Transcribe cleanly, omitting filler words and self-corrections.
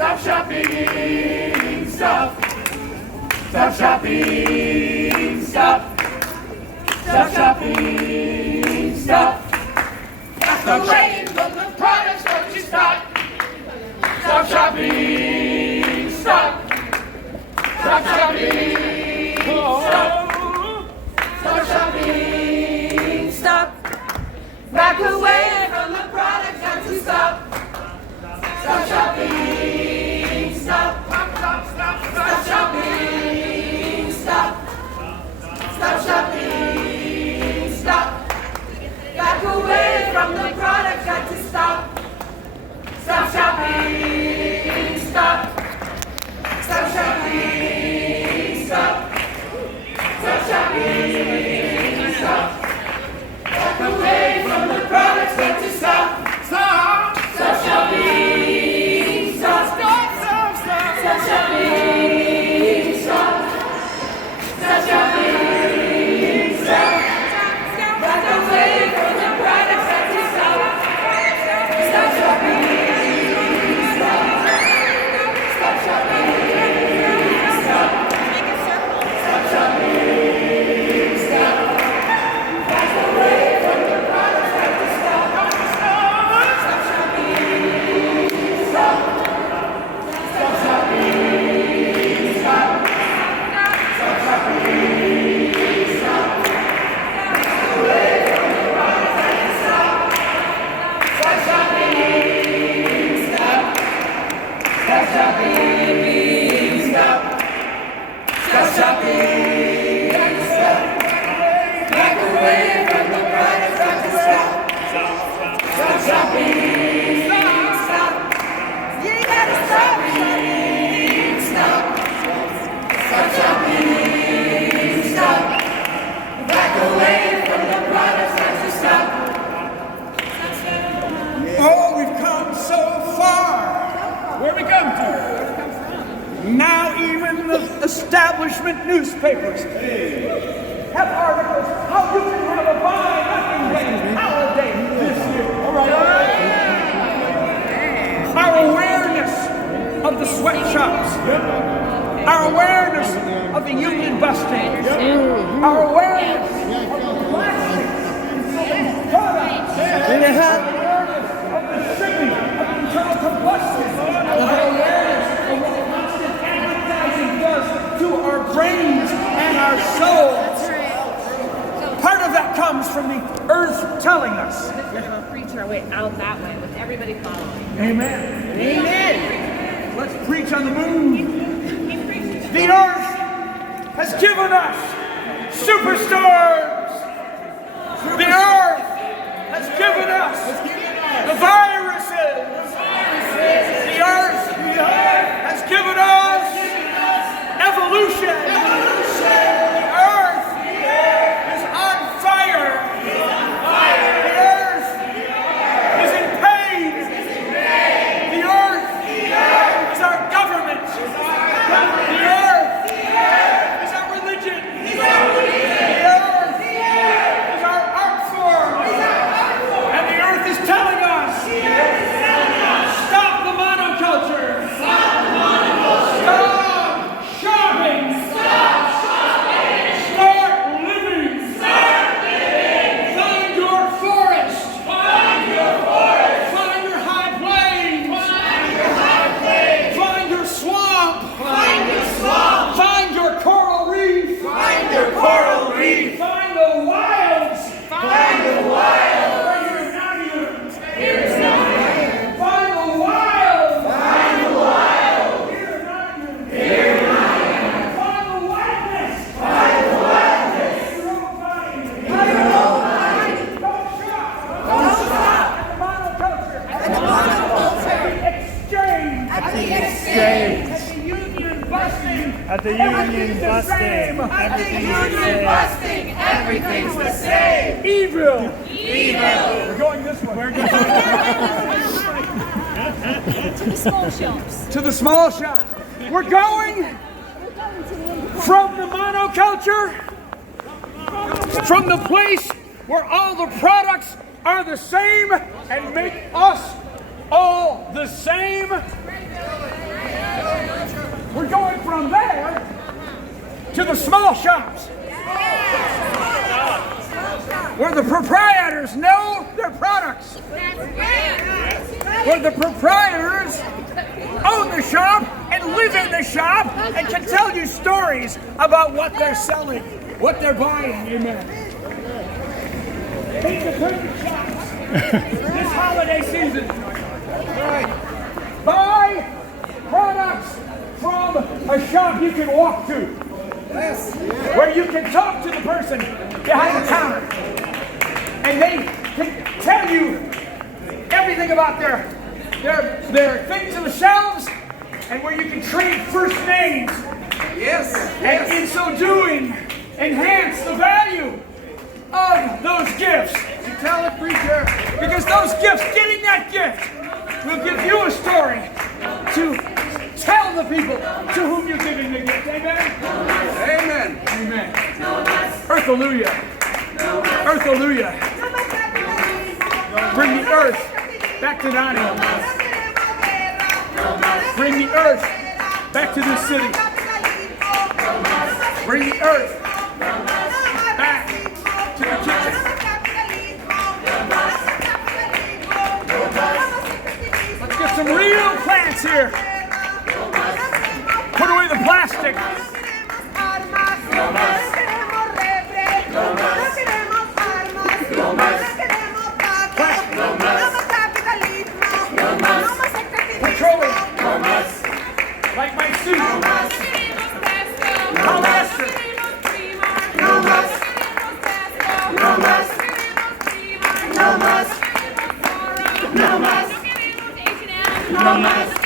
Stop shopping, stop. Stop shopping, stop. Stop shopping, stop. Back away from the products, don't you stop. Stop shopping, stop. Stop shopping, stop. Stop shopping, stop. Back away from the products, don't you stop. Stop shopping, stop. Stop shopping, stop. Stop shopping, stop. Back away from the product, got to stop. Stop shopping, stop. Stop shopping, stop. Stop shopping, stop. Back away from the products, got to stop. Stop. Stop shopping, stop. Stop, stop, stop. Stop shopping, stop. Stop shopping, stop. Back away from the products, got to stop. Stop shopping, stop. Stop shopping, stop. Stop shopping, stop. Back away from the products, got to stop. Stop shopping, stop. Stop shopping, stop. Stop shopping, stop. Back away from the products, got to stop. Stop shopping, stop. Stop shopping, stop. Stop shopping, stop. Back away from the products, got to stop. Stop shopping, stop. You gotta stop shopping, stop. Stop shopping, stop. Back away from the products, got to stop. Oh, we've come so far. Where we come to? Now even the establishment newspapers have articles how you can have a buy nothing day holiday this year. All right. Our awareness of the sweatshops, our awareness of the union busting, our awareness of the plastic products, our awareness of the shipping of internal combustion, our awareness of what constant advertising does to our brains and our souls. Part of that comes from the earth telling us. We're going to preach our way out that way with everybody following. Amen. Amen. Let's preach on the moon. The earth has given us superstars. The earth has given us the viruses. The earth has given us evolution. The earth is on fire. The earth is in pain. The earth is our government. The earth is our religion. The earth is our art form. And the earth is telling us, stop the monoculture. Stop shopping. Start living. Find your forest. Find your high plains. Find your swamp. Find your coral reef. Find the wilds. Find the wild. Here's Nottingham. Find the wild. Here Nottingham. Find the wildness. Your own find. Don't stop. At the monoculture. At the exchange. At the union busting. Everything's the same. Evil. We're going this way. To the small shops. To the small shop. We're going from the monoculture, from the place where all the products are the same and make us all the same, We're going from there to the small shops, where the proprietors know their products, where the proprietors own the shop and live in the shop and can tell you stories about what they're selling, what they're buying. Amen. Independent shops this holiday season. Buy products from a shop you can walk to, where you can talk to the person behind the counter, and they can tell you everything about their things on the shelves, and where you can trade first names. Yes. And in so doing, enhance the value of those gifts. You tell it, preacher. Because those gifts, getting that gift, will give you a story to tell the people to whom you're giving the gift. Amen? Amen. Amen. Earth-alleluia. Earth-alleluia. Bring the earth back to Nottingham. Bring the earth back to this city. Bring the earth back to the kitchen. Let's get some real plants here. Put away the plastic. Petroleum. Like my suit. Polyester. No más.